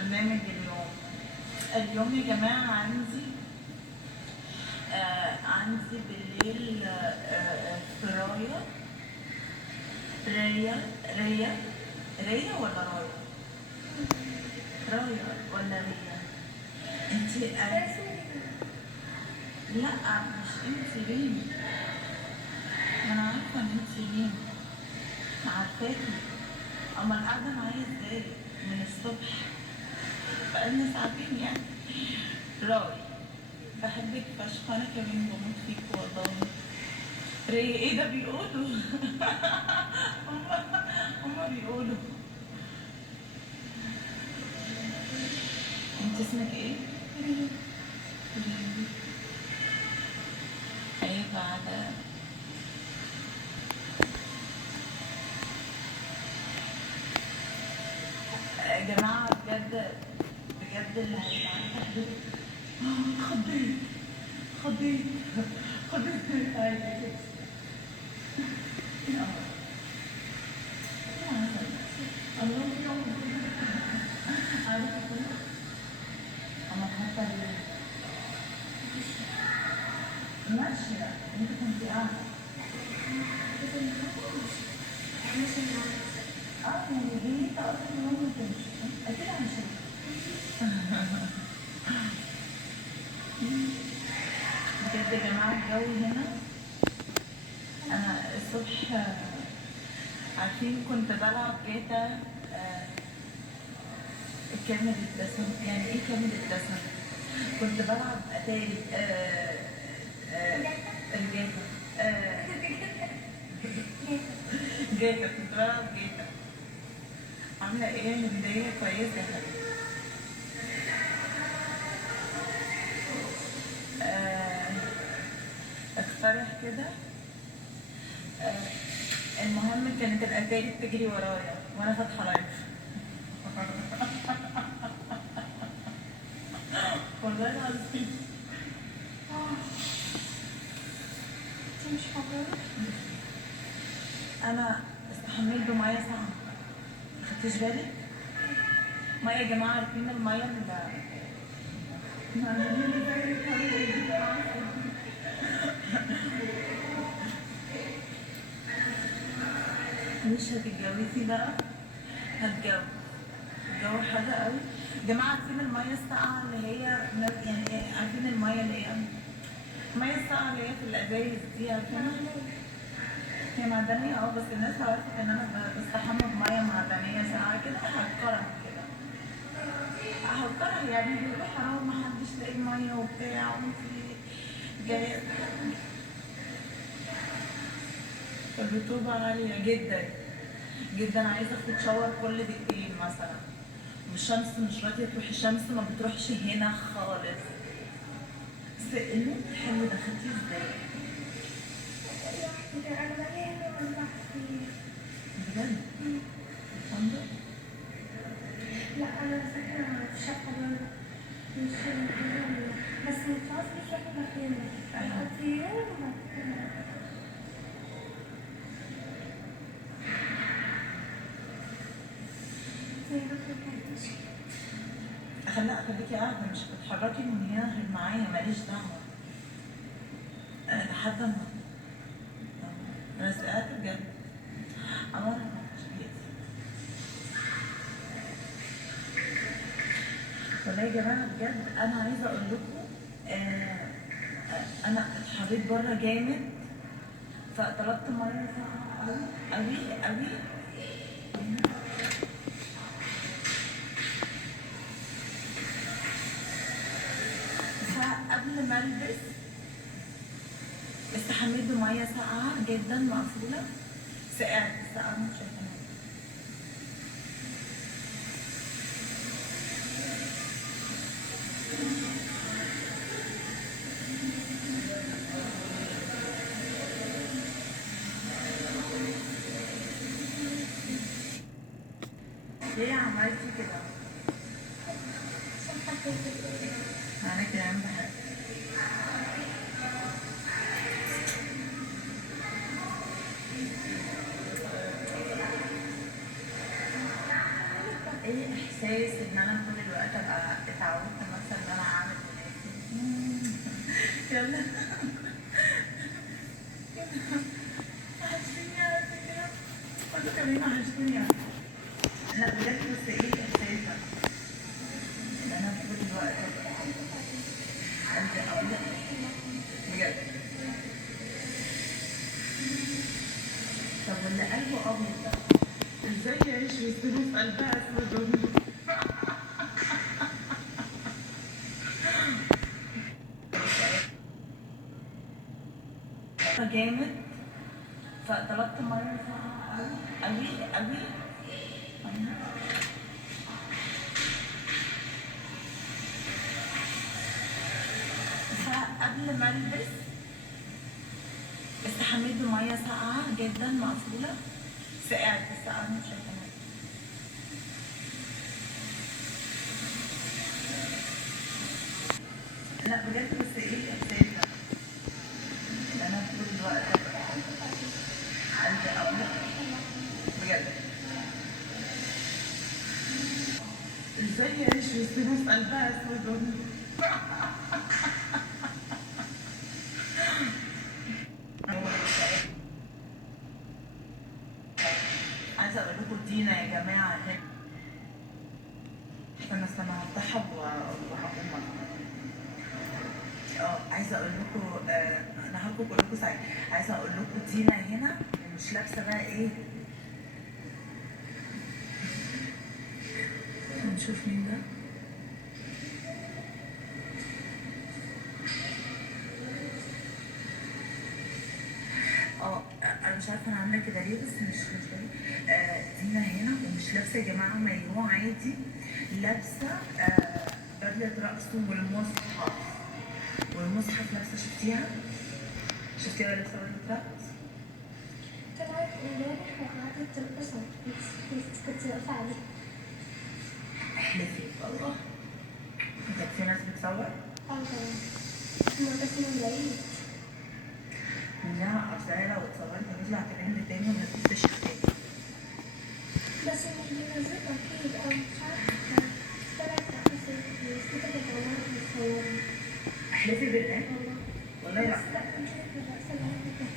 برنامج اليوم يا جماعة عندي بالليل فراية ريا ريا ولا رايا؟ رايا ولا ريا؟ انتي لا مش انتي ريم، انا عارفة ان انتي ريم، عارفاكي. اما القعدة معايا ازاي من الصبح بقالنا ساعتين يعني. راي، بحبك فشخ، انا كمان بموت فيك والله. ري ايه ده بيقولوا؟ هما بيقولوا. انت اسمك ايه؟ ري. عيب على يا جماعة، بجد بجد اللي هيبقى خضيت خضيت خضيت عادي. الله يوم عارفة كله. أنا حتى ماشية، أنت كنت قاعدة. يعني جيت أصلا يوم ما تمشي أكيد هنشوف. بجد يا جماعة الجو هنا، أنا الصبح عارفين كنت بلعب جاتا كامل الدسم. يعني ايه كامل الدسم؟ كنت بلعب اتاري الجاتا جاتا، كنت بلعب جاتا. عاملة ايه هندية كويسة يا حبيبي؟ اقترح كده. المهم كانت الاتاري بتجري ورايا وانا فاتحة لايف. والله العظيم. انت مش حضرتك؟ انا استحميت بميه ساقعه، مخدتش بالك؟ ميه يا جماعه، عارفين الميه مش هتتجوزي بقى؟ هتجوز. الجو حاجه قوي يا جماعه. عارفين الميه الساقعه اللي هي يعني عارفين الميه اللي هي الميه الساقعه اللي هي في الازايز دي، عارفينها؟ هي معدنية بس الناس لو عرفت ان انا بستحمى بمية معدنية ساقعة كده هتكره كده، هتكره يعني. بيقولوا حرام محدش لاقي مية وبتاع وانتي جاية. الرطوبة عالية جدا جدا، عايزة اخد شاور كل دقيقتين مثلا. والشمس مش راضية تروح، الشمس ما بتروحش هنا خالص. بس النوم الحلو ده خدتيه ازاي؟ بجد؟ الفندق؟ لا أنا ساكنة في شقة بره، مش بس الفاصل مش واحدة مكانة. أقضي يوم لا خليكي قاعدة، مش بتتحركي من هنا غير معايا، ماليش دعوة لحد ما أنا سألت بجد. أنا مش بيأذي والله يا جماعة. بجد أنا عايزة أقول لكم أنا اتحريت بره جامد، فطلبت مية ساقعة أوي أوي أوي. فقبل ما ألبس استحميت بمية ساقعة جدا مقفولة، سقعت السقعة مش شايفة. ليه عملتي كده؟ أنا كمان بحب. ايه احساس ان انا طول الوقت يلا. وحشتني على فكرة. وانتوا كمان وحشتني على فكرة. لا بجد بس ايه شايفة ان انا طول الوقت انت اقول بجد. طب واللي قلبه ابيض ده ازاي يعيش ويستلف قلبها اسود؟ جامد فطلبت ميه ساقعه قوي قوي قوي. فقبل ما البس استحميت بميه ساقعه جدا مقفوله سقعت بس انا مش شايفه. لا بجد بس ايه الاحساس ده ان انا طول الوقت قلبي ابيض بجد. ازاي يعيش ويستلف قلبها اسود؟ عايزه اقول لكم دينا يا جماعه هيك. استنى هفتحها وهقوم. عايزه اقول لكم انا هركب كلكم سعيد. عايزه اقول لكم دينا هنا مش لابسه بقى ايه. نشوف مين ده. انا مش عارفه انا عامله كده ليه بس مش دينا هنا ومش لابسه يا جماعه مايو عادي. لابسه بدله رقص والمصحف. والمصحف لابسه شفتيها لابسه بدله رقص. طلعت امبارح وقعدت ترقص كنت واقفة عليه. احلفي والله كانت في ناس بتصور. طبعا هما بس من بعيد. لا اصل هي لو اتصورت هتطلع ترند تاني وما تلبسش تاني. بس اللي بينزل اكيد او مش عارفة. طلعت رقصت بس كده بتصورها بتصورها. احلفي بالله والله والله لا. بس لا مش فاكرة الرقصة اللي عملتها.